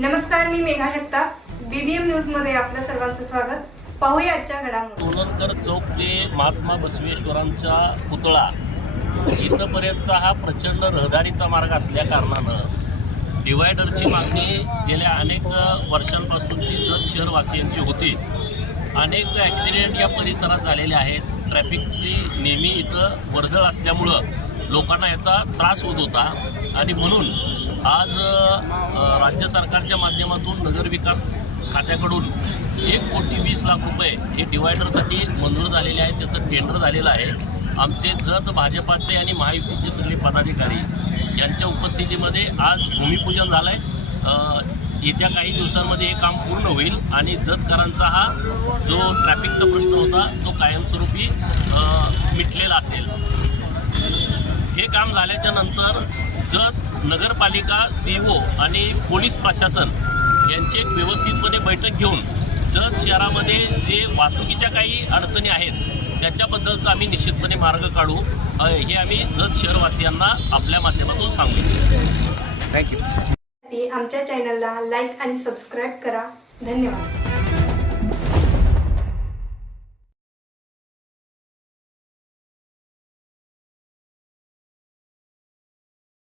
नमस्कार, मी Megha Jagtap, BBM news मध्ये आपल्या सर्वांचं स्वागत. पाहूया आजच्या घडामोडी. सोनलकर चौक ते महात्मा बसवेश्वरांचा पुतळा इथपर्यंतचा हा प्रचंड रहदारीचा मार्ग असल्या कारणानं डिवायडरची मागणी गेल्या अनेक वर्षांपासूनची जत शहरवासियांची होती. अनेक ॲक्सिडेंट या परिसरात झालेले आहेत. ट्रॅफिकची नेहमी इथं वर्दळ असल्यामुळं लोकांना याचा त्रास होत होता आणि म्हणून आज राज्य सरकारच्या माध्यमातून नगरविकास खात्याकडून 1,20,00,000 रुपये हे डिवायडरसाठी मंजूर झालेले आहेत. त्याचं टेंडर झालेलं आहे. आमचे जत भाजपाचे आणि महायुतीचे सगळे पदाधिकारी यांच्या उपस्थितीमध्ये आज भूमिपूजन झालं आहे. येत्या काही दिवसांमध्ये हे काम पूर्ण होईल आणि जतकरांचा हा जो ट्रॅफिकचा प्रश्न होता तो कायमस्वरूपी मिटलेला असेल. हे काम झाल्याच्या नंतर जत नगरपालिका CEO आणि पोलीस प्रशासन यांची एक व्यवस्थितपणे बैठक घेऊन जत शहरामध्ये जे वाहतुकीच्या काही अडचणी आहेत त्याच्याबद्दलचा आम्ही निश्चितपणे मार्ग काढू, हे आम्ही जत शहरवासियांना आपल्या माध्यमातून सांगू. आमच्या चॅनलला लाईक आणि सबस्क्राईब करा. धन्यवाद.